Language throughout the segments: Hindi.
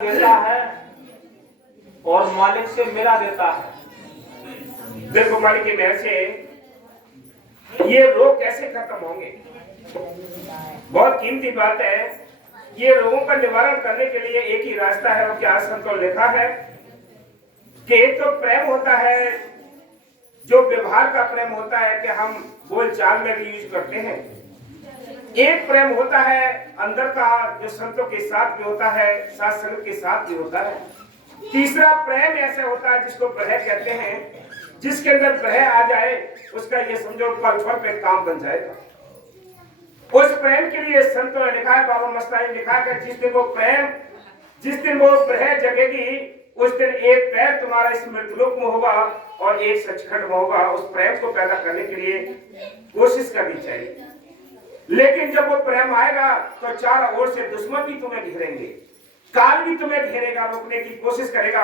देता है और मालिक से मिला देता है। देखो मालिक की मेहर से ये रोग कैसे खत्म होंगे। बहुत कीमती बात है। ये रोगों का निवारण करने के लिए एक ही रास्ता है, और क्या संतों ने लिखा है कि एक तो प्रेम होता है, जो व्यवहार का प्रेम होता है कि हम बोल चाल में भी यूज करते हैं। एक प्रेम होता है अंदर का, जो संतों के साथ भी होता है, साथ संगत के साथ भी होता है। तीसरा प्रेम ऐसा होता है जिसको ब्रह कहते हैं, जिसके अंदर ब्रह आ जाए उसका ये समझो पल पल पे काम बन जाएगा। उस प्रेम के लिए संतों ने लिखा है, बाबा मस्तानी ने लिखा है कि जिस दिन वो ब्रह जगेगी उस दिन एक पैर तुम्हारा इस मृतलोक में होगा और एक सचखंड में होगा। उस प्रेम को पैदा करने के लिए कोशिश करनी चाहिए। लेकिन जब वो प्रेम आएगा तो चारों ओर से दुश्मन भी तुम्हें घेरेंगे, काल भी तुम्हें घेरेगा, रोकने की कोशिश करेगा।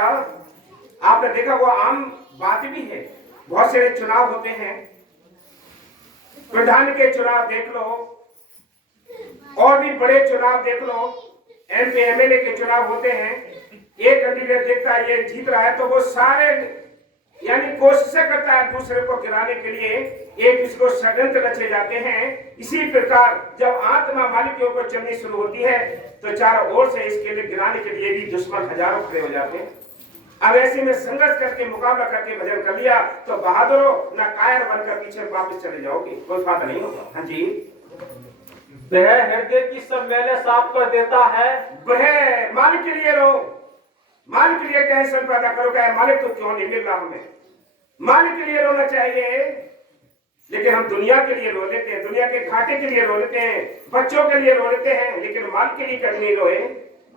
आपने देखा वो आम बात भी है। बहुत सारे चुनाव होते हैं, प्रधान के चुनाव देख लो और भी बड़े चुनाव देख लो, एमपी एमएलए के चुनाव होते हैं। एक कैंडिडेट देखता है ये जीत रहा है तो वो सारे यानी कोशिश करता है दूसरे को गिराने के लिए, एक दूसरे को षड्यंत्र रचे जाते हैं। इसी प्रकार जब आत्मा मालिक के ऊपर चलनी शुरू होती है तो चारों ओर से इसके लिए गिराने के लिए भी दुश्मन हजारों खड़े हो जाते हैं। अब ऐसे में संघर्ष करके मुकाबला करके भजन कर लिया तो बहादुरों ना कायर बनकर पीछे वापस चले जाओगे, कोई फायदा नहीं होगा। हाँ जी, वह हृदय की सब मैले साफ कर देता है। वह मालिक के लिए रो, मालिक के लिए टेंशन पैदा करो, क्या मालिक तो क्यों नहीं मिल रहा हमें। मालिक के लिए रोना चाहिए, लेकिन हम दुनिया के लिए रो लेते हैं, दुनिया के घाटे के लिए रो लेते हैं, बच्चों के लिए रो लेते हैं, लेकिन मालिक के लिए कभी नहीं रोए।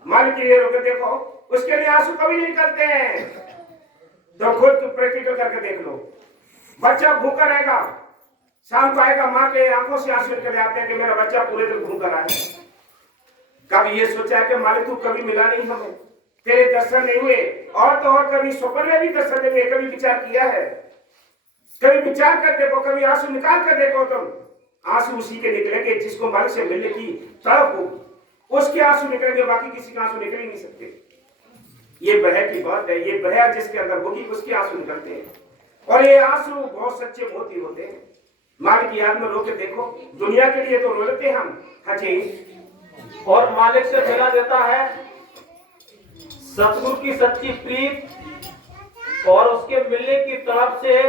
मालिक के लिए रोके देखो, उसके लिए आंसू कभी नहीं निकलते हैं। तो खुद प्रैक्टिकल करके देख लो। बच्चा भूखा रहेगा, शाम को आएगा, माँ के आंखों से आंसू निकल आते हैं कि मेरा बच्चा पूरे दिन भूखा रहा है। कभी ये सोचा है कि मालिक तू कभी मिला नहीं हमें, तेरे दर्शन नहीं हुए, और तो और कभी स्वप्न में भी दर्शन नहीं हुए। कभी विचार किया है? कभी विचार कर देखो, कभी आंसू निकाल कर देखो। तुम आंसू उसी के निकलेंगे जिसको मालिक से मिलने की तड़प हो, उसके आंसू निकलेंगे, बाकी किसी के आंसू निकल ही नहीं सकते। ये ब्रह की बात है। ये ब्रह जिसके अंदर होगी उसके आंसू निकलते हैं, और ये आंसू बहुत सच्चे मोती होते हैं। मालिक की याद में रो के देखो। दुनिया के लिए तो रो लेते हम, हाँ जी, और मालिक से मिला देता है। सतगुरु की सच्ची प्रीत और उसके मिलने की तड़प से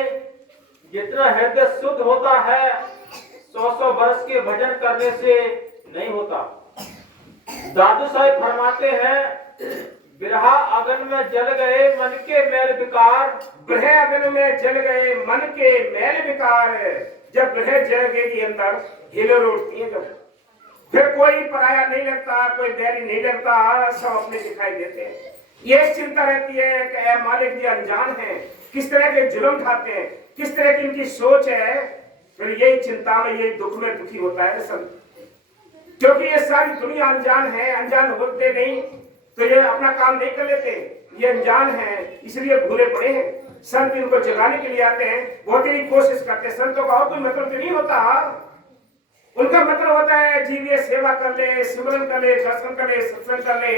जितना हृदय शुद्ध होता है 100 वर्ष के भजन करने से नहीं होता। दादू साहिब फरमाते हैं, बिरहा अगन में जल गए मन के मैल विकार। ब्रह अगन में जल गए मन के मैल विकार। जब ब्रह जगेगी अंदर हिलोर उठती है, जब फिर कोई पराया नहीं लगता, कोई बैरी नहीं लगता, सब अपने दिखाई देते हैं। ये चिंता रहती है कि मालिक जी अनजान है, किस तरह के जुल्म खाते हैं, किस तरह की इनकी सोच है। फिर यही चिंता में, ये दुख में दुखी होता है सब, क्योंकि ये सारी दुनिया अनजान है। अनजान होते नहीं तो ये अपना काम नहीं कर लेते, ये अनजान है इसलिए भूले पड़े हैं। संत इनको जगाने के लिए आते हैं, बहुत ही कोशिश करते हैं। संतों का और कोई मतलब तो नहीं होता, उनका मतलब होता है जीविए सेवा कर ले, सिमरन कर ले, दर्शन कर ले, सत्संग कर ले।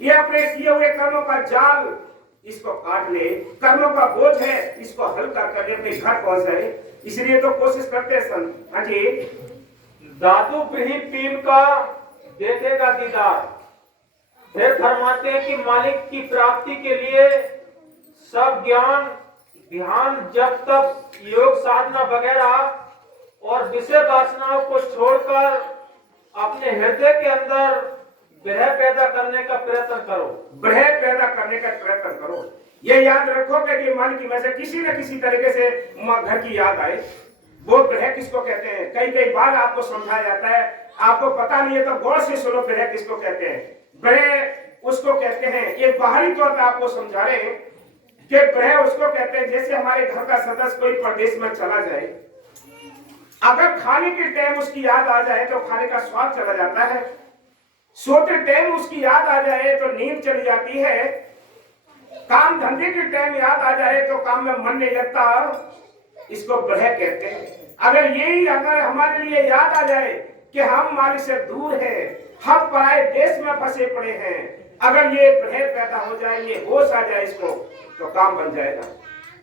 ये अपने किए हुए कर्मों का जाल इसको काट ले, कर्मों का बोझ है इसको हल्का कर ले, अपने घर पहुंच जाए, इसलिए तो कोशिश करते हैं संत। हाँ जी, दादू भी पीम का देखेगा दीदार। फिर फरमाते हैं कि मालिक की प्राप्ति के लिए सब ज्ञान, ध्यान, जब तक, योग साधना वगैरह और विषय वासनाओं को छोड़कर अपने हृदय के अंदर ब्रह पैदा करने का प्रयत्न करो। ब्रह पैदा करने का प्रयत्न करो। ये याद रखो कि मन की में से किसी न किसी तरीके से घर की याद आए। वो ब्रह किसको कहते हैं, कई कई बार आपको समझाया जाता है, आपको पता नहीं है तो गौर से सुनो ब्रह किसको कहते हैं। ब्रह उसको कहते हैं, ये बाहरी तौर पर आपको समझा रहे हैं कि ब्रह उसको कहते हैं जैसे हमारे घर का सदस्य कोई प्रदेश में चला जाए, अगर खाने के टाइम उसकी याद आ जाए तो खाने का स्वाद चला जाता है, सोते टाइम उसकी याद आ जाए तो नींद चली जाती है, काम धंधे के टाइम याद आ जाए तो काम में मन नहीं लगता, इसको ब्रह कहते हैं। अगर हमारे लिए याद आ जाए कि हम मालिक से दूर हैं, हम पराए देश में फंसे पड़े हैं, अगर ये भेद पैदा हो जाए, ये होश आ जाए इसको, तो काम बन जाएगा।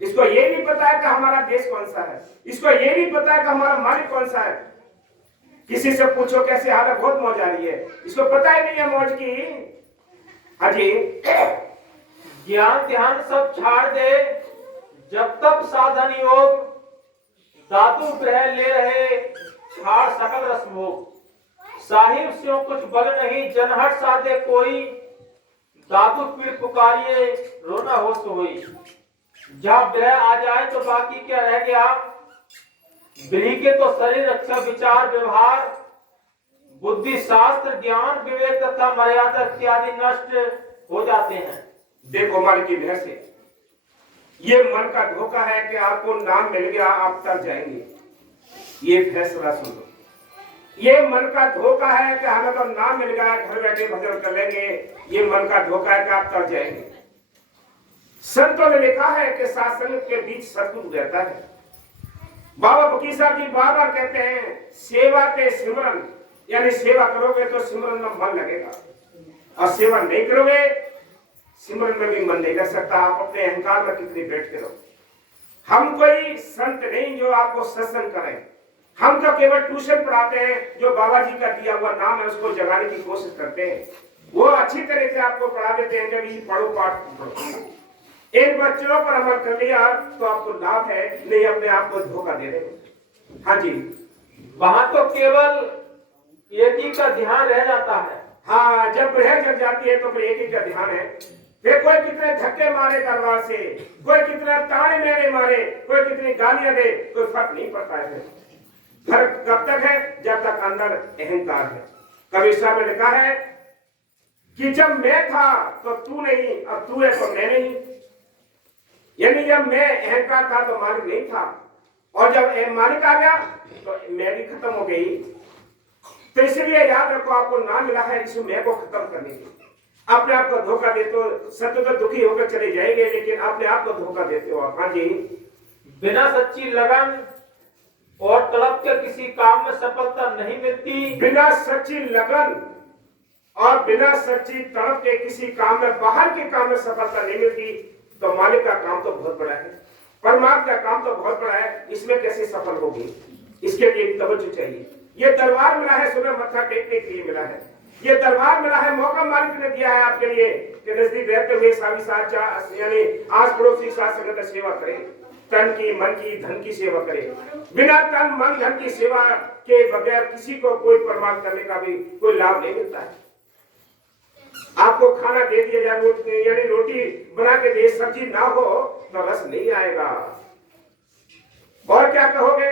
इसको ये नहीं पता है कि हमारा देश कौन सा है, इसको ये नहीं पता है कि हमारा मालिक कौन सा है। किसी से पूछो कैसे हालत, बहुत मौज आ रही है, इसको पता ही नहीं है मौज की। हाँ जी, ज्ञान ध्यान सब छाड़ दे, जब तक साधन योग, दादू ग्रह ले रहे छाड़ सकल रस भोग। साहिब स्यों कुछ बल नहीं, जनहट साधे कोई, दादू पीड़ पुकारिए रोना होश हुई। जहाँ विरह आ जाए तो बाकी क्या रह गया, विरही के तो शरीर, रक्षा, विचार, व्यवहार, बुद्धि, शास्त्र, ज्ञान, विवेक तथा मर्यादा इत्यादि नष्ट हो जाते हैं। देखो मन की भय से, ये मन का धोखा है कि आपको नाम मिल गया आप तर जाएंगे, ये फैसला सुन लो। ये मन का धोखा है कि हमें तो नाम मिल गया घर बैठे भजन कर लेंगे, ये मन का धोखा है कि आप तर जाएंगे। संतों ने लिखा है कि सत्संग के बीच सतगुरु रहता है। बाबा फकीर साहब जी बार बार कहते हैं, सेवा के सिमरन, यानी सेवा करोगे तो सिमरन में मन लगेगा, और सेवा नहीं करोगे सिमरन में भी मन नहीं लग सकता। आप अपने अहंकार में कितनी बैठते रहो। हम कोई संत नहीं जो आपको सत्संग करें, हम तो केवल ट्यूशन पढ़ाते हैं, जो बाबा जी का दिया हुआ नाम है उसको जगाने की कोशिश करते हैं। वो अच्छी तरह से आपको पढ़ा देते हैं, जब ये पढ़ो पाठ पढ़ो। इन बच्चों पर अमल कर लिया तो आपको लाभ है, नहीं अपने आप को धोखा दे रहे। हाँ जी, वहां तो केवल एक ही का ध्यान रह जाता है। हाँ, जब ग्रह जग जाती है तो फिर एक ही का ध्यान है। फिर कोई कितने धक्के मारे दरबार से, कोई कितना ताने मेरे मारे, कोई कितनी गालियां दे, कोई फर्क नहीं पड़ता है। फर्क कब तक है, जब तक अंदर अहंकार है। कबीर साहब ने लिखा है कि जब मैं था तो तू नहीं, अब तू है तो मैं नहीं। यानी जब मैं अहंकार था तो मालिक नहीं था, और जब मालिक आ गया तो मैं भी खत्म हो गई। तो इसलिए याद रखो, आपको नाम मिला है इस मैं को खत्म करने के। अपने आप को धोखा देते हो, सत्य तो दुखी होकर चले जाएंगे, लेकिन अपने आप को धोखा देते हो आप। हाँ जी, बिना सच्ची लगन और तड़प के किसी काम में सफलता नहीं मिलती। बिना सच्ची लगन और बिना सच्ची तड़प के किसी काम में, बाहर के काम में सफलता नहीं मिलती। तो मालिक का काम तो बहुत बड़ा है, परमात्मा का काम तो बहुत बड़ा है, इसमें कैसे सफल होगी, इसके लिए तवज्जो चाहिए। ये दरबार मिला है, सुबह मत्था टेकने के लिए मिला है। ये दरबार मिला है, मौका मालिक ने दिया है आपके लिए कि नजदीक रहते हुए सावी साचा यानी आस पड़ोस की साथ संगत सेवा करें। तन की, मन की, धन की सेवा करें। बिना तन मन धन की सेवा के बगैर किसी को कोई परमार्थ करने का भी कोई लाभ नहीं मिलता है। आपको खाना दे दिया जाए, यानी रोटी बना के दे, सब्जी ना हो तो रस नहीं आएगा। और क्या कहोगे,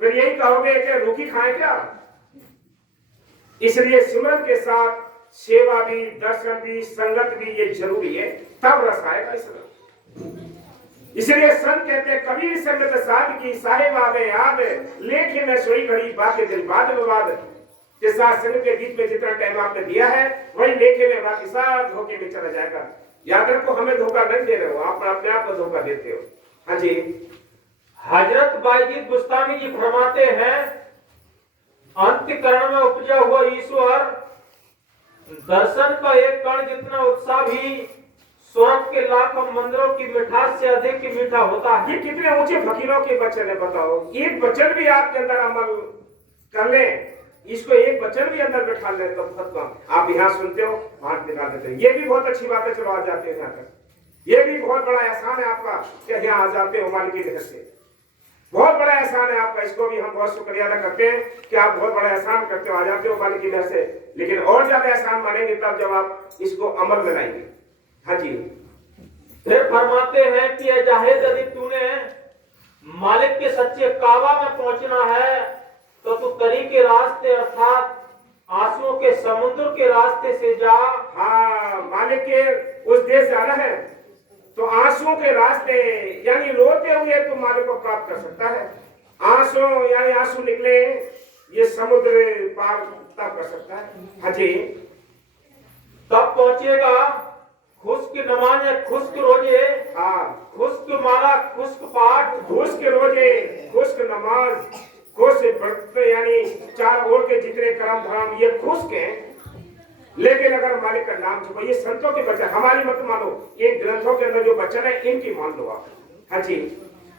फिर यही कहोगे कि रूखी खाएं क्या। इसलिए सिमरन के साथ सेवा भी, दर्शन भी, संगत भी ये जरूरी है, तब रस आएगा इसमें। इसलिए संत कहते हैं, कबीर संगत साध की साहिब आवे याद, लेके मैं सोई घड़ी बाकी दिन बाद विवाद। के साथ संगत के बीच में जितना टाइम आपने दिया है वही लेके में बाकी साथ धोखे में चला जाएगा। याद रखो, हमें धोखा नहीं दे रहे हो, आप अपने आप को धोखा देते हो। हाँ जी, हजरत बायजीद बुस्तामी जी फरमाते हैं, अंतःकरण में उपजा हुआ ईश्वर दर्शन का एक कण जितना उत्साह भी स्वर्ग के लाखों मंदिरों की मिठास से अधिक की मीठा होता है। ये कितने ऊंचे फकीरों के वचन है, बताओ। एक वचन भी आपके अंदर अमल कर ले, इसको एक वचन भी अंदर बैठा ले तो बहुत। आप यहाँ सुनते हो, हाथ निकाल देते हो, ये भी बहुत अच्छी बात है। चलो आ जाते हैं यहाँ तक, ये भी बहुत बड़ा एहसान है आपका कि यहाँ आ जाते हो मालिक की वजह से। बहुत बड़ा एहसान है आपका, इसको भी हम बहुत शुक्रिया अदा करते हैं कि आप बहुत बड़ा एहसान करते हो, आ जाते हो मालिक की वजह से। लेकिन और ज्यादा एहसान मानेंगे तब जब आप इसको अमल में लाएंगे। हाँ जी, फिर फरमाते हैं कि जाहिद यदि तूने मालिक के सच्चे काबा में पहुंचना है तो तू तरी के रास्ते अर्थात आंसुओं के समुद्र के रास्ते से जा। हाँ, मालिक के उस देश जाना है तो आंसुओं के रास्ते, यानी रोते हुए तू मालिक को प्राप्त कर सकता है। आंसू यानी आंसू निकले, ये समुद्र पार तब कर सकता है। हाँ जी, तब पहुंचेगा। खुश्क नमाज खुश्क रोजे, हाँ, खुश्क माला खुश्क पाठ, खुश्क रोजे, खुश्क नमाज, खुश्क व्रत, यानी चार ओर के जितने कर्म धर्म ये खुश्क हैं। लेकिन अगर मालिक का नाम जपो, ये संतों के वचन, हमारी मत मानो, ये ग्रंथों के अंदर जो वचन है इनकी मान लो आप। हाँ जी,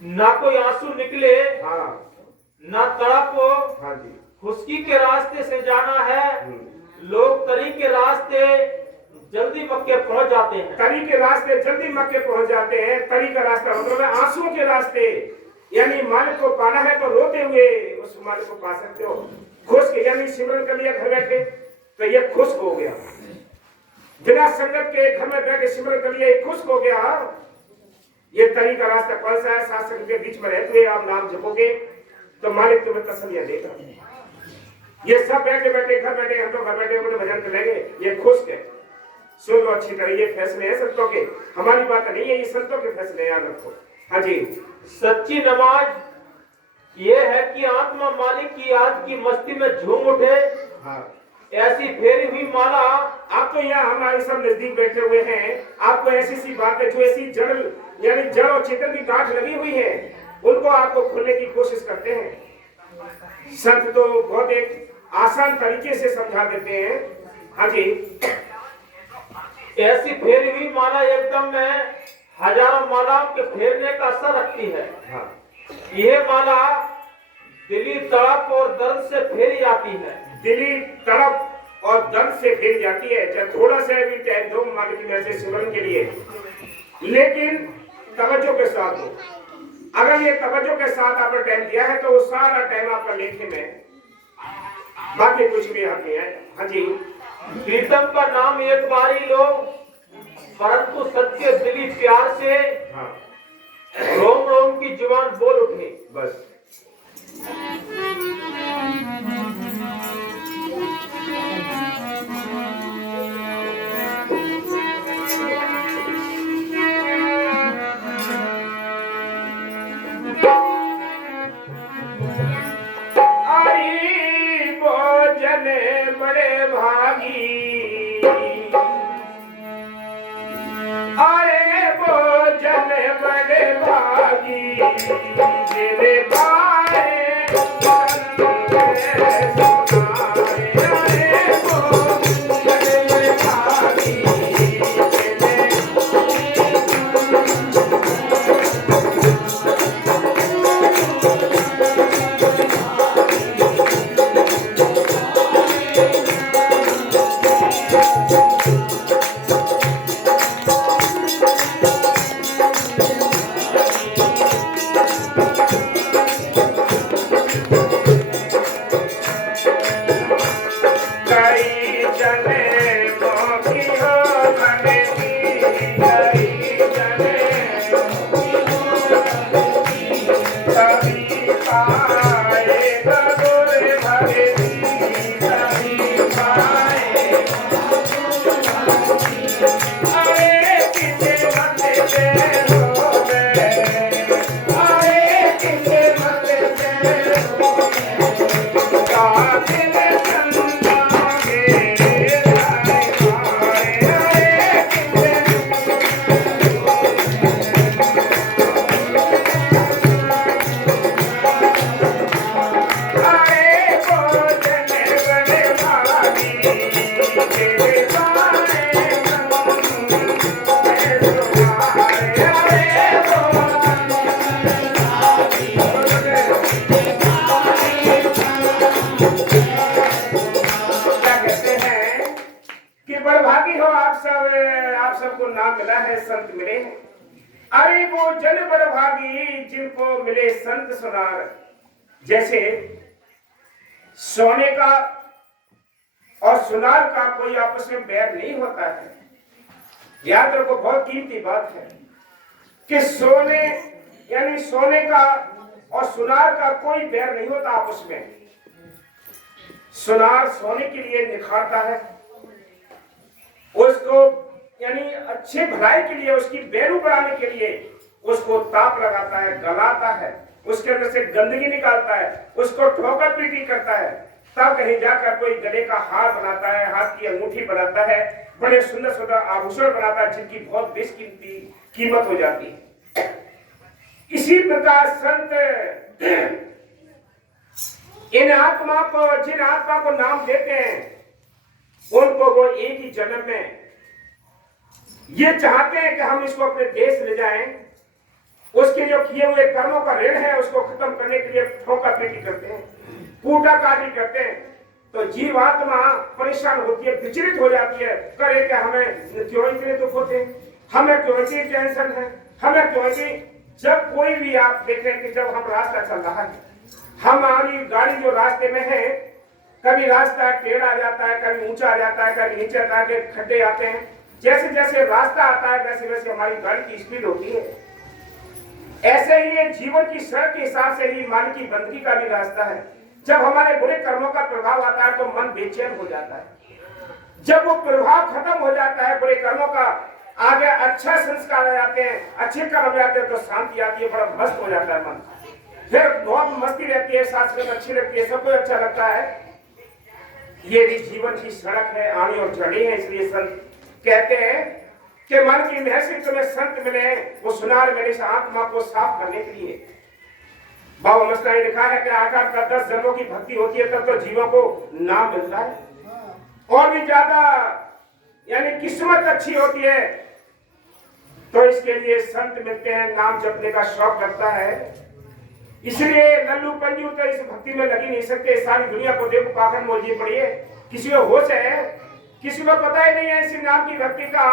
ना कोई आंसू निकले, हाँ ना तड़प हो, हाँ जी, खुशकी के रास्ते से जाना है। लोग तरी के रास्ते जल्दी मक्के पहुंच जाते हैं। तरी के रास्ते जल्दी मक्के पहुंच जाते हैं। तरी का रास्ता मतलब है आंसुओं के रास्ते, यानी मालिक को पाना है तो रोते हुए उस मालिक को पा सकते हो। खुश के यानी सिमरन कर लिया घर बैठे तो ये खुश हो गया, बिना संगत के घर में बैठे सिमरन कर लिया, ये खुश हो गया। ये तरी का रास्ता कौन सा है? सात संगत के बीच में रहते हुए आप नाम जपोगे तो मालिक तुम्हें तसल्लियां देगा। ये सब बैठे बैठे घर बैठे, हम तो घर बैठे अपने भजन करेंगे, ये खुश है। सुन लो अच्छी तरह, ये फैसले हैं संतों के, हमारी बात नहीं है, ये संतों के फैसले याद रखो। हाँ जी, सच्ची नमाज ये है कि आत्मा मालिक की याद की मस्ती में झूम उठे। हाँ, ऐसी फेरी हुई माला। आप तो यहाँ हमारे सब नजदीक बैठे हुए हैं, आपको ऐसी सी बातें जो ऐसी जड़ यानी जड़ और चेतन की गांठ लगी हुई है, उनको आपको खोलने की कोशिश करते हैं। संत तो बहुत एक आसान तरीके से समझा देते हैं। हाँ जी, ऐसी फेरी हुई माला एकदम में हजारों मालाओं के फेरने का असर रखती है। हाँ, यह माला दिली तड़प और दर्द से फेरी जाती है। दिली तड़प और दर्द से फेर जाती है। चाहे थोड़ा सा भी टाइम दो मालिक की वजह से सिमरन के लिए, लेकिन तवज्जो के साथ हो। अगर ये तवज्जो के साथ आपने टाइम दिया है तो वो सारा टाइम आपका लेखे में, बाकी कुछ भी हक नहीं है। हाँ जी, प्रीतम का नाम एक बारी लो, परंतु सत्य दिली प्यार से हाँ, रोम रोम की जुबान बोल उठे। बस आई भोजन बड़े भागी, अरे भोजन बड़े भागी, तेरे पाए संत मिले हैं। अरे वो जन बड़भागी जिनको मिले संत सुनार। जैसे सोने का और सुनार का कोई आपस में बैर नहीं होता है। याद रखो, बहुत कीमती बात है कि सोने यानी सोने का और सुनार का कोई बैर नहीं होता आपस में। सुनार सोने के लिए निखारता है, उसको यानी अच्छे भलाई के लिए, उसकी बैरू बढ़ाने के लिए उसको ताप लगाता है, गलाता है, उसके अंदर से गंदगी निकालता है, उसको ठोकर पीटी करता है, तब कहीं जाकर कोई गले का हार बनाता है, हाथ की अंगूठी बनाता है, बड़े सुंदर सुंदर आभूषण बनाता है जिनकी बहुत बेशकीमती कीमत हो जाती है। इसी प्रकार संत इन आत्मा को, जिन आत्मा को नाम देते हैं, उनको वो एक ही जन्म में ये चाहते हैं कि हम इसको अपने देश ले जाएं, उसके जो किए हुए कर्मों का ऋण है उसको खत्म करने के लिए ठोका पीटी करते हैं, कूटा काटी करते हैं। तो जीवात्मा परेशान होती है, विचलित हो जाती है, करे क्या, हमें क्यों इतने दुख होते हैं, हमें क्यों इतनी टेंशन है, हमें क्यों इतनी। जब कोई भी आप देखें कि जब हम रास्ता चल रहा है, हमारी गाड़ी जो रास्ते में है, कभी रास्ता टेढ़ा आ जाता है, कभी ऊंचा आ जाता है, कभी नीचे आता है, खड्डे आते हैं। जैसे जैसे रास्ता आता है वैसे वैसे हमारी गाड़ी की स्पीड होती है। ऐसे ही जीवन की सड़क के हिसाब से ही मन की बंदगी का भी रास्ता है। जब हमारे बुरे कर्मों का प्रभाव आता है तो मन बेचैन हो जाता है। जब वो प्रभाव खत्म हो जाता है बुरे कर्मों का, आगे अच्छा संस्कार आ जाते हैं, अच्छे कर्म आ जाते हैं, तो शांति आती है, बड़ा मस्त हो जाता है मन। फिर बहुत मस्ती रहती है, शास्त्र अच्छी लगती है, सबको अच्छा लगता है। ये भी जीवन की सड़क है, आनी और चढ़ी है। इसलिए संत कहते हैं कि मन की महर से तुम्हें संत मिले, वो सुनार मिले इस आत्मा को साफ करने के लिए। बाबा मस्ता ने लिखा है कि 8-10 जन्मों की भक्ति होती है तब तो जीवों को नाम मिलता है, और भी ज्यादा यानी किस्मत अच्छी होती है तो इसके लिए संत मिलते हैं, नाम जपने का शौक लगता है। इसलिए लल्लू पंजू तो इस भक्ति में लगी नहीं सकते। सारी दुनिया को देखो पाखंड मोजी पड़ी है, किसी को होश है, किसी को पता ही नहीं है इसी नाम की भक्ति का।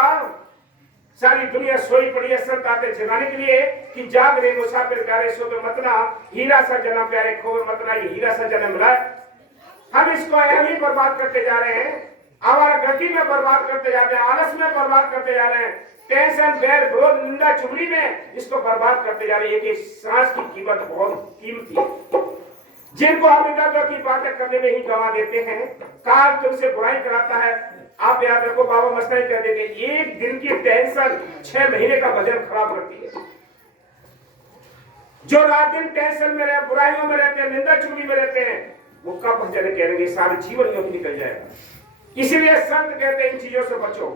सारी दुनिया सोई पड़ी है, संत आते जगाने के लिए कि जाग रे मुसाफिर प्यारे सो तो मतना, हीरा सा जन्म प्यारे खो मतना, ये हीरा सा जन्म मिला। हम इसको यही बर्बाद करते जा रहे हैं, आवारा गति में बर्बाद करते जा रहे हैं, आलस में बर्बाद करते जा रहे हैं, टेंशन बैर विरोध निंदा चुगली में इसको बर्बाद करते जा रहे हैं। एक सांस की कीमत बहुत कीमती है, जिनको हम इधर की बातें करने में ही गवा देते हैं। काल तुमसे बुराई कराता है। आप याद रखो, बाबा मस्तानी कह देंगे, एक दिन की टेंशन 6 महीने का वजन खराब करती है। जो रात दिन टेंशन में रहे, बुराइयों में रहते हैं, निंदा चुगली में रहते हैं, वो कब भजन करेंगे, सारे जीवन यूं ही निकल जाएगा। इसीलिए संत कहते हैं इन चीजों से बचो।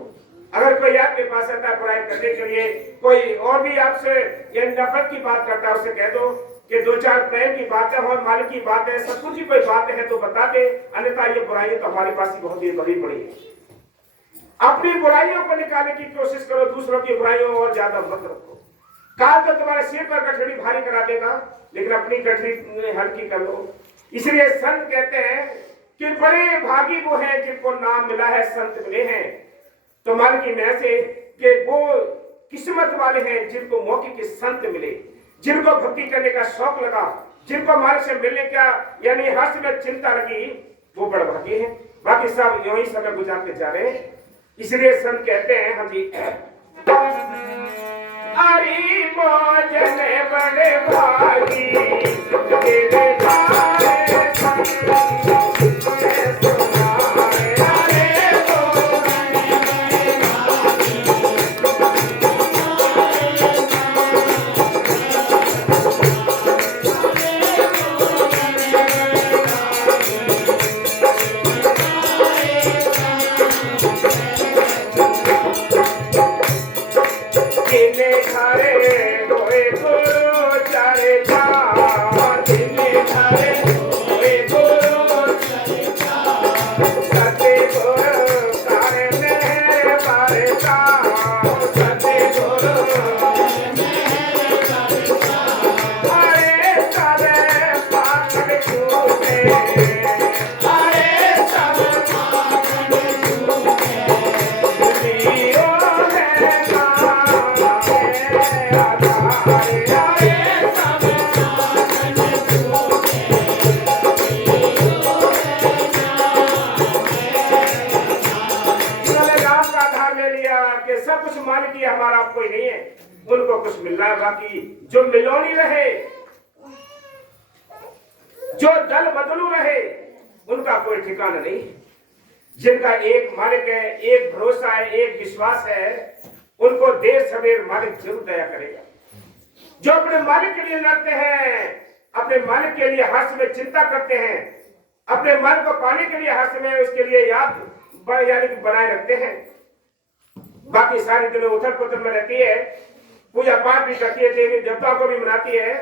अगर कोई आपके पास आता है बुराई करने के लिए, कोई और भी आपसे ये नफरत की बात करता है, उसे कह दो कि 2-4 प्रेम की बातें हो, माल की बातें, सब कुछ की कोई बातें हैं तो बता दे, अन्यथा ये बुराई तो हमारे पास ही बहुत ही बड़ी पड़ी है। अपनी बुराइयों को निकालने की कोशिश करो, दूसरों की बुराइयों और ज्यादा मत रखो। काल तो तुम्हारे सिर पर गठरी भारी करा देगा, लेकिन अपनी गठरी हल्की कर लो। इसलिए संत कहते हैं कि बड़े भागी वो हैं जिनको नाम मिला है, संत मिले हैं। तो मन की महर से कि वो किस्मत वाले हैं जिनको मौके के संत मिले, जिनको भक्ति करने का शौक लगा, जिनको मार्ग से मिलने का यानी हर्ष में चिंता लगी, वो बड़े भागी हैं। बाकी सब यूं ही समय गुजारते जा रहे हैं। इसलिए संत कहते हैं, हम जी अरे मोजन बड़े भागी तेरे जाए संत हमारा कोई नहीं है, उनको कुछ मिल रहा है। बाकी जो मिलोनी रहे, जो दल बदलू रहे, उनका कोई ठिकाना नहीं। जिनका एक मालिक है, एक भरोसा है, एक विश्वास है, उनको देर सवेर मालिक जरूर दया करेगा। जो अपने मालिक के लिए लड़ते हैं, अपने मालिक के लिए हर्ष में चिंता करते हैं, अपने मन को पाने के लिए हर्ष में उसके लिए याद यानी बनाए रखते हैं, बाकी सारी दिनों उथल पुथल में रहती है, पूजा पाठ भी करती है, देवी देवताओं को भी मनाती है।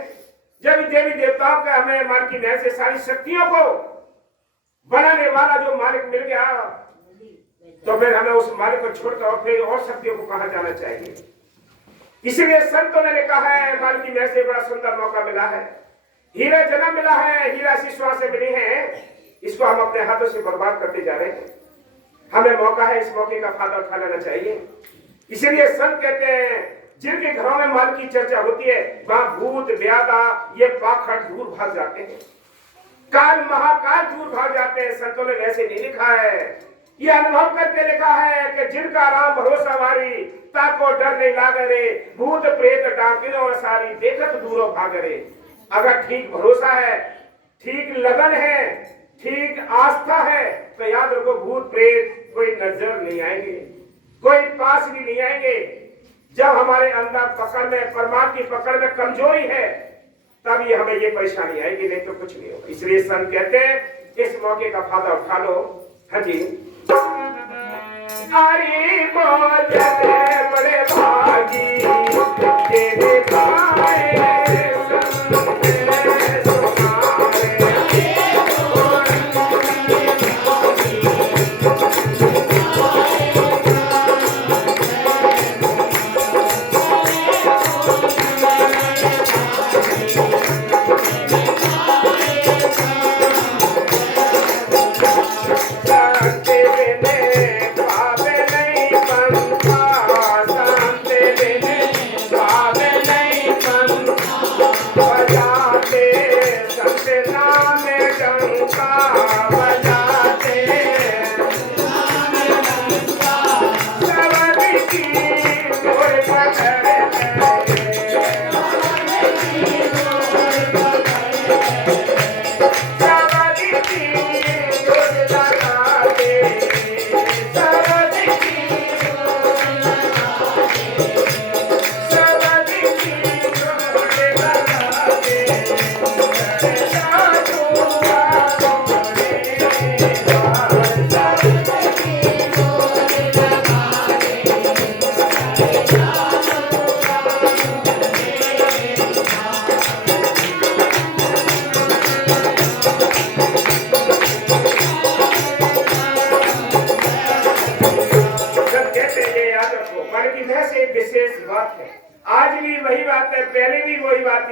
जब देवी देवताओं का हमें मन की महर से सारी शक्तियों को बनाने वाला जो मालिक मिल गया, तो फिर हमें उस मालिक को छोड़कर और फिर और शक्तियों को कहां जाना चाहिए। इसलिए संतों ने लिखा है, मालिकी में से बड़ा सुंदर मौका मिला है, हीरा जन्म मिला है, हीरा शिशुआ से मिली है, इसको हम अपने हाथों से बर्बाद करते जा रहे हैं। हमें मौका है, इस मौके का फायदा उठा लेना चाहिए। इसलिए संत कहते हैं जिनके घरों में माल की चर्चा होती है वहां भूत व्याधा ये पाखंड दूर भाग जाते हैं, काल महाकाल दूर भाग जाते हैं। संतों ने वैसे नहीं लिखा है, ये अनुभव करके लिखा है कि जिनका राम भरोसा वारी ताको डर नहीं लागे रे, भूत प्रेत डाकिनो सारी देखत दूरों भागे रे। अगर ठीक भरोसा है, ठीक लगन है, ठीक आस्था है तो याद रखो भूत प्रेत कोई नजर नहीं आएंगे, कोई पास भी नहीं आएंगे। जब हमारे अंदर पकड़ में परमात्मा की पकड़ में कमजोरी है तब ये हमें ये परेशानी आएगी, नहीं तो कुछ नहीं होगा। इसलिए संत कहते हैं इस मौके का फायदा उठा लो। हाँ जी, अरे बोलते बड़े भागी ये गाए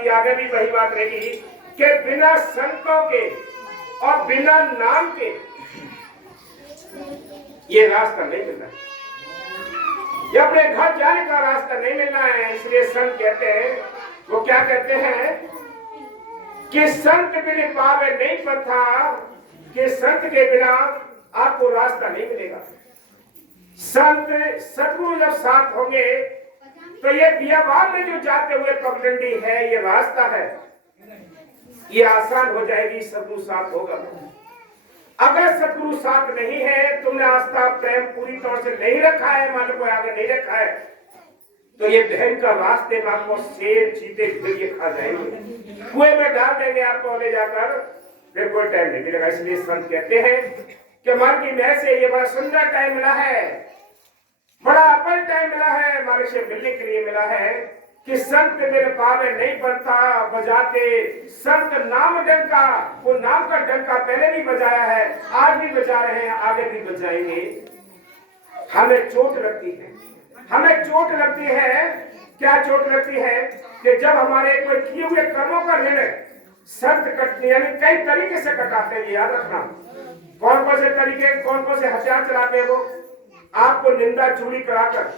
आगे भी वही बात रहेगी कि बिना संतों के और बिना नाम के ये रास्ता नहीं मिलना है, ये अपने घर जाने का रास्ता नहीं मिलना है। इसलिए संत कहते हैं, वो क्या कहते हैं कि संत बिन पावे नहीं पथा, कि संत के बिना आपको रास्ता नहीं मिलेगा। संत सतगुरु जब साथ होंगे तो ये बियाबान में जो जाते हुए पगडंडी है, ये रास्ता है, ये आसान हो जाएगी, सतगुरु साथ होगा। अगर सतगुरु साथ नहीं है, तुमने आस्था प्रेम पूरी तौर से नहीं रखा है, मान लो आगे नहीं रखा है, तो ये भयंकर रास्ते में आपको शेर चीते गिरके खा जाएंगे, कुएं में डाल देंगे आपको ले जाकर, फिर कोई टाइम नहीं मिलेगा। इसलिए संत कहते हैं कि मन की महर से ये बड़ा सुंदर टाइम मिला है, बड़ा अपर टाइम मिला है, मालिक से मिलने के लिए मिला है कि संत मेरे पावे नहीं बनता बजाते संत नाम डंका, वो नाम का डंका पहले भी बजाया है, आज भी बजा रहे हैं, आगे भी बजाएंगे। हमें चोट लगती है, हमें चोट लगती है, क्या चोट लगती है कि जब हमारे कोई किए हुए कर्मों का निर्णय संत कटते, यानी कई तरीके से कटाते हैं, याद रखना। कौन कौन से तरीके, कौन कौन से हथियार चलाते हैं वो, आपको निंदा चूड़ी कराकर,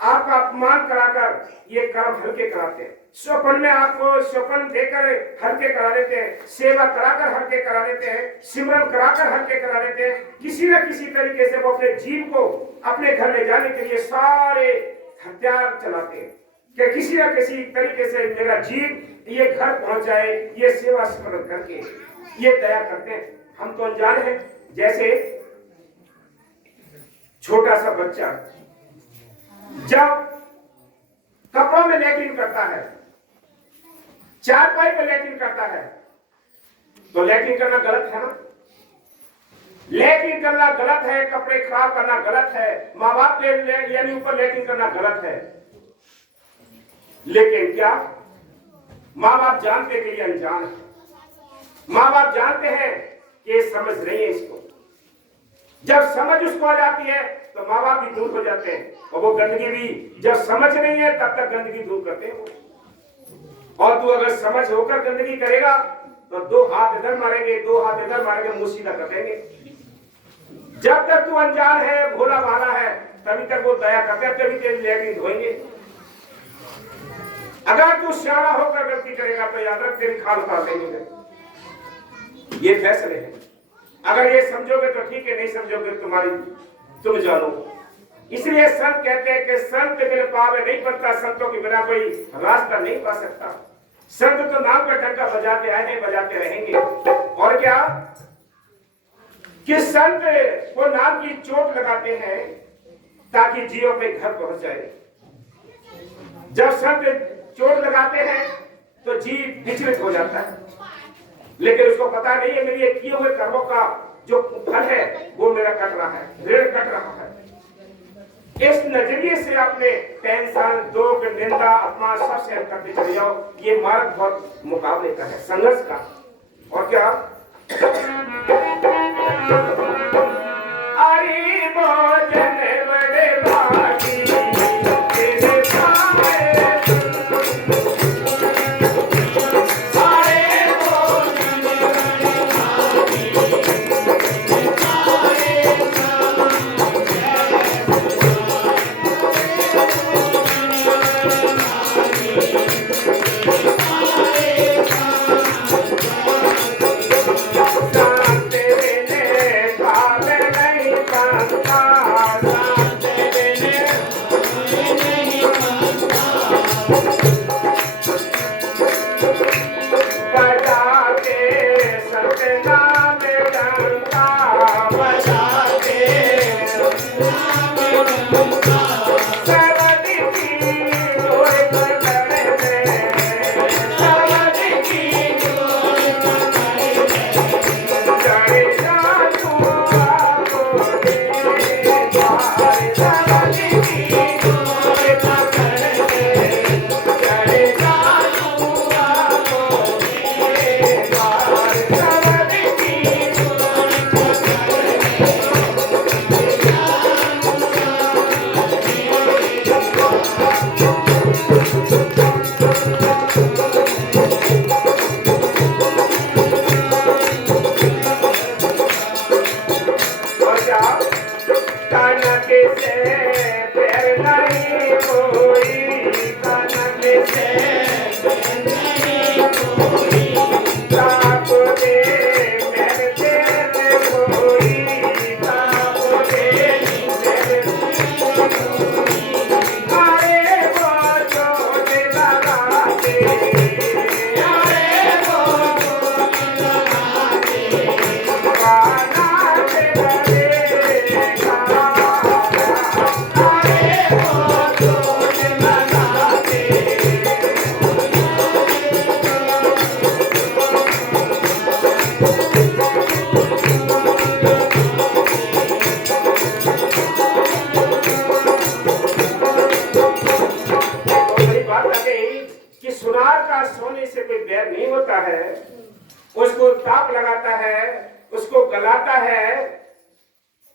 आपका अपमान कराकर ये कर्म हल्के कराते हैं। स्वप्न में आपको स्वप्न देकर हल्के करा देते हैं, सेवा कराकर हल्के करा देते हैं, सिमरन कराकर हल्के करा देते हैं। किसी न किसी तरीके से वो अपने जीव को अपने घर ले जाने के लिए सारे हथियार चलाते हैं कि किसी न किसी तरीके से मेरा जीव ये घर पहुंच जाए, ये सेवा स्मरण करके ये दया करते हैं। हम तो अनजान हैं, जैसे छोटा सा बच्चा जब कपड़ों में लैट्रिन करता है, चारपाई पे लैट्रिन करता है, तो लैट्रिन करना गलत है ना, लैट्रिन करना गलत है, कपड़े खराब करना गलत है, माँ बाप के यानी ऊपर लैट्रिन करना गलत है। लेकिन क्या माँ बाप जानते कि ये अनजान है, माँ बाप जानते हैं कि ये समझ नहीं है इसको, जब समझ उसको आ जाती है तो माँ बाप भी दूर हो जाते हैं, और वो गंदगी भी जब समझ नहीं है तब तक गंदगी दूर करते हैं। और तू अगर समझ होकर गंदगी करेगा तो दो हाथ इधर मारेंगे, दो हाथ इधर मारेंगे, मुंह सीधा कर देंगे। जब तक तू अनजान है, भोला भाला है, तभी तक वो दया करते हैं, तभी तेरी लेटरिन धोएंगे। अगर तू सियाना होकर गलती करेगा तो याद रख तेरी खाल उतार देंगे। ये फैसले हैं। अगर ये समझोगे तो ठीक है, नहीं समझोगे तुम जानो। इसलिए संत कहते हैं कि संत बिन पावे नहीं बनता, संतों के बिना कोई रास्ता नहीं पा सकता। संत तो नाम का डंका बजाते आए हैं, बजाते रहेंगे। और क्या कि संत वो नाम की चोट लगाते हैं ताकि जीव अपने घर पहुंच जाए। जब संत चोट लगाते हैं तो जीव विचलित हो जाता है, लेकिन उसको पता नहीं है मेरे किए हुए कर्मों का जो फल है वो मेरा कट रहा है, ऋण कट रहा है। इस नजरिए से अपने टेंशन, दुख, निंदा, अपमान सब सहन करते चले जाओ। ये मार्ग बहुत मुकाबले का है, संघर्ष का। और क्या अरे भोजन बड़े भागी तेरे पाए, उसको ताप लगाता है, उसको गलाता है,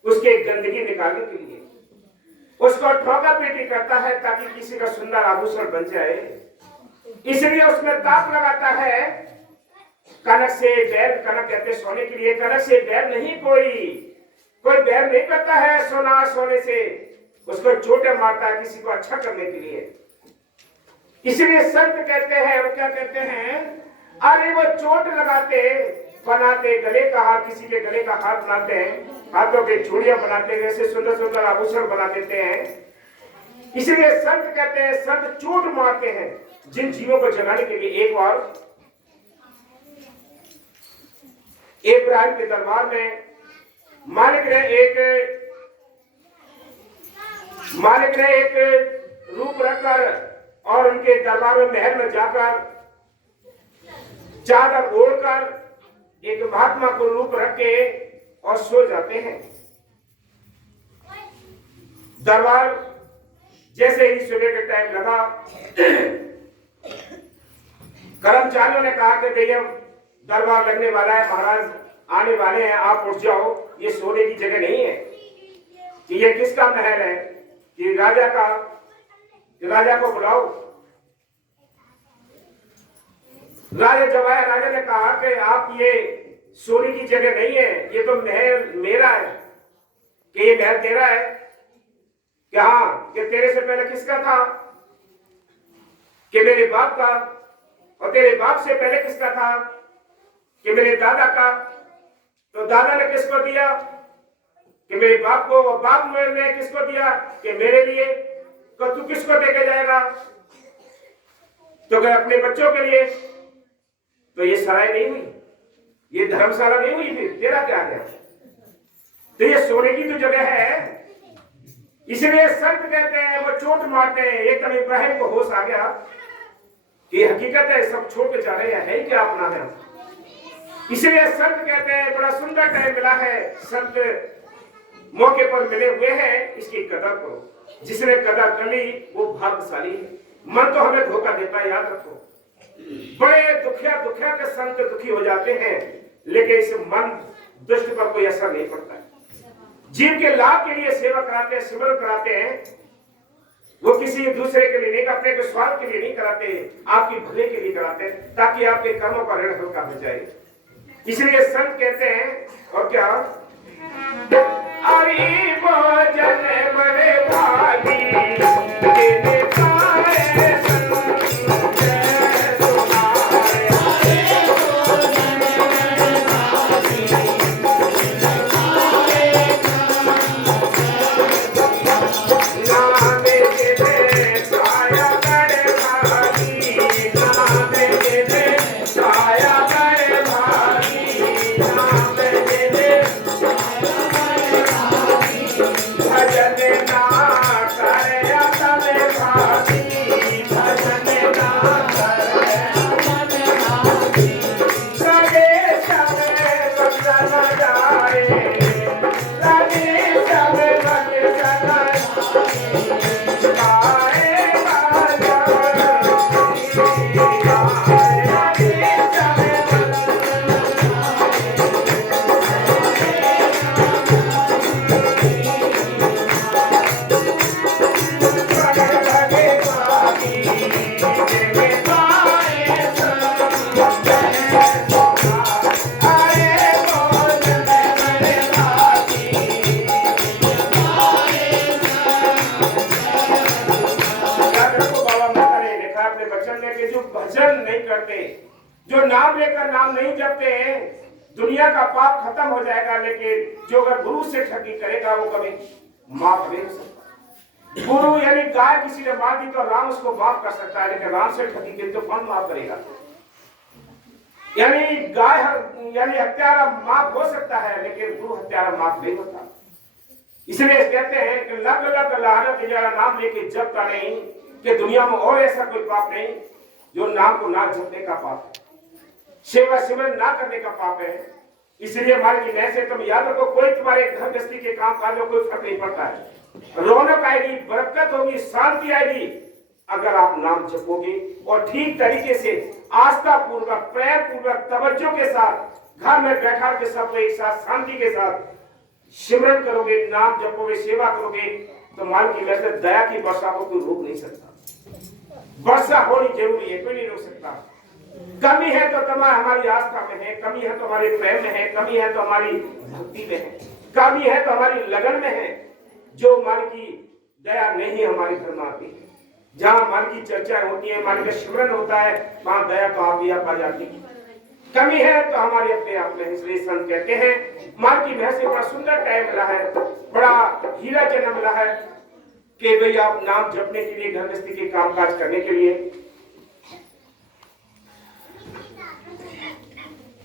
उसके गंदगी निकालने के लिए उसको ठोका पीटी करता है ताकि किसी का सुंदर आभूषण बन जाए। इसलिए उसमें ताप लगाता है। कनक से बैर, कनक कहते सोने के लिए, कनक से बैर नहीं, कोई बैर नहीं करता है सोना सोने से, उसको चोटें मारता है किसी को अच्छा करने के लिए। इसलिए संत कहते हैं, वो क्या कहते हैं, अरे वो चोट लगाते बनाते गले का हार, किसी के गले का हार बनाते हैं, हाथों के चूड़ियां बनाते हैं, ऐसे सुंदर सुंदर आभूषण बना देते हैं। इसलिए संत कहते हैं, संत चोट मारते हैं जिन जीवों को जगाने के लिए। एक बार इब्राहिम के दरबार में मालिक ने एक रूप रखकर और उनके दरबार में महल में जाकर चादर ओढ़कर एक महात्मा को रूप रख के और सो जाते हैं। दरबार जैसे ही सुबह के टाइम लगा, कर्मचारियों ने कहा कि भैया दरबार लगने वाला है, महाराज आने वाले हैं, आप उठ जाओ, ये सोने की जगह नहीं है। कि ये किसका महल है कि राजा को बुलाओ। राजा जब आया, राजा ने कहा कि आप ये सोने की जगह नहीं है, ये तो महल मेरा है। कि ये महल तेरा है कि हाँ, कि तेरे से पहले किसका था? कि मेरे बाप का। और तेरे बाप से पहले किसका था? कि मेरे दादा का। तो दादा ने किसको दिया? कि मेरे बाप को। और बाप ने किसको दिया? कि मेरे लिए। तो तू किसको देके जाएगा? तो क्या अपने बच्चों के लिए? तो ये सराय नहीं हुई, ये धर्मशाला नहीं हुई, फिर तेरा क्या गया? तो ये सोने की तो जगह है। इसलिए संत कहते हैं, वो चोट मारते हैं। एकदम इब्राहिम को होश आ गया कि हकीकत है, सब छोड़ के जा रहे हैं, है ही क्या अपना है। इसलिए संत कहते हैं, बड़ा सुंदर टाइम मिला है, संत मौके पर मिले हुए हैं, इसकी कदर करो। जिसने कदर कर ली वो भाग्यशाली है। मन तो हमें धोखा देता है, याद रखो। बड़े दुखिया के संत दुखी हो जाते हैं, लेकिन इस मन दुष्ट पर कोई असर नहीं पड़ता है। जीव के लाभ के लिए सेवा कराते हैं, सिमरन कराते हैं, वो किसी दूसरे के लिए नहीं करते, कोई स्वार्थ के लिए नहीं कराते, आपकी भले के लिए कराते हैं, ताकि आपके कर्मों का ऋण हल्का हो जाए। इसलिए संत कहते हैं, और क्या, अरे भोजन बड़े भागी तेरे तारे जो नाम लेकर नाम नहीं जपते हैं, दुनिया का पाप खत्म हो जाएगा। लेकिन जो अगर गुरु से ठगी करेगा वो कभी माफ नहीं हो सकता। गुरु यानी गाय किसी ने मार दी तो राम उसको माफ कर सकता है, लेकिन राम से ठगी की तो कौन माफ करेगा? यानी गाय यानी हत्यारा माफ हो सकता है, लेकिन गुरु हत्यारा माफ नहीं होता। इसलिए कहते हैं कि लग लग लानत जरा नाम लेके जपता नहीं, कि दुनिया में और ऐसा कोई पाप नहीं जो नाम को ना जपने का पाप है, सेवा सिमरन ना करने का पाप है। इसलिए हमारे लिए ऐसे तुम याद रखो, कोई तुम्हारे घर गृहस्थी के काम काज में कोई फर्क नहीं पड़ता है। रौनक आएगी, बरकत होगी, शांति आएगी अगर आप नाम जपोगे और ठीक तरीके से आस्था पूर्वक, प्रेम पूर्वक, तवज्जो के साथ घर में बैठा के सबको एक साथ शांति के साथ सिमरन करोगे, नाम जपोगे, सेवा करोगे, तो मान की वैसे दया की वर्षा को कोई रोक नहीं सकता। वर्षा होनी जरूरी है, कोई नहीं रोक सकता। कमी है तो तुम्हारी हमारी आस्था में है, कमी है तो हमारे प्रेम में है, कमी है तो हमारी भक्ति में है, कमी है तो हमारी लगन में है। जो मन की दया नहीं हमारे घर में आती है, जहाँ मन की चर्चा होती है, मन का सिमरन होता है, वहां दया तो आप ही आप आ जाती है। कमी है तो हमारे अपने आप में। इसलिए संत कहते हैं, मां की महल से बड़ा सुंदर टाइम मिला है, बड़ा हीरा जन्म मिला है कि भाई आप नाम जपने के लिए, घर गृहस्थी के काम काज करने के लिए